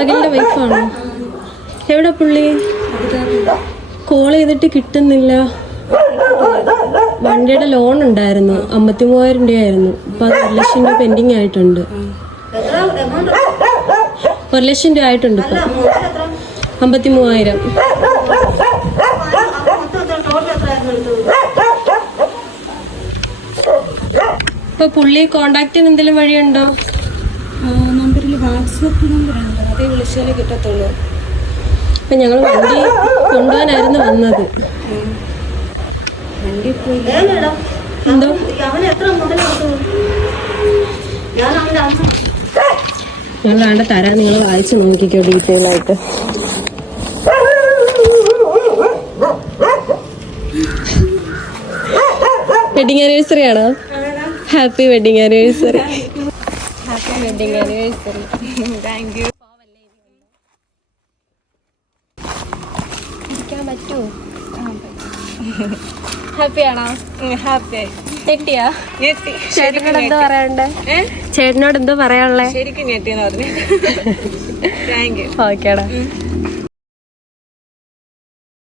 അഖിലിന്റെ വൈഫാണോ? എവിടെ പുള്ളി? കോൾ ചെയ്തിട്ട് കിട്ടുന്നില്ല. വണ്ടിയുടെ ലോൺ ഉണ്ടായിരുന്നു, 53,000 രൂപയായിരുന്നു. ഇപ്പൊ അത് 1 ലക്ഷം രൂപ പെൻഡിങ് ആയിട്ടുണ്ട്. 1 ലക്ഷം രൂപ ആയിട്ടുണ്ട് ഇപ്പൊ. 53,000. ഇപ്പൊ പുള്ളി കോണ്ടാക്ടിന് എന്തെങ്കിലും വഴിയുണ്ടോ? നമ്പറിൽ വാട്സപ്പ് നമ്പറുണ്ട്, അതേ വിളിച്ചാലേ കിട്ടത്തുള്ളൂ. ഇപ്പൊ ഞങ്ങൾ വണ്ടി കൊണ്ടുപോകാനായിരുന്നു വന്നത്. വണ്ടി പോയി എന്തോ ഞങ്ങൾ വേണ്ട തരാൻ, നിങ്ങൾ വായിച്ചു നോക്കിക്കോ ഡീറ്റെയിൽ ആയിട്ട്. വെഡിങ് ആനിവേഴ്സറി ആണോ? Happy wedding anniversary. Happy wedding anniversary. Thank you. ഇരിക്കാൻ പറ്റുമോ? ഹാപ്പി ആണോ? ഹാപ്പിയായി. ഞെട്ടിയാ? ചേട്ടനോട് എന്തോ പറയാനുണ്ടേ? ചേട്ടനോട് എന്തോ പറയാനുള്ളേ? ശരിക്കും ഞെട്ടിയെന്ന് പറഞ്ഞു. Thank you. ഓക്കേടാ.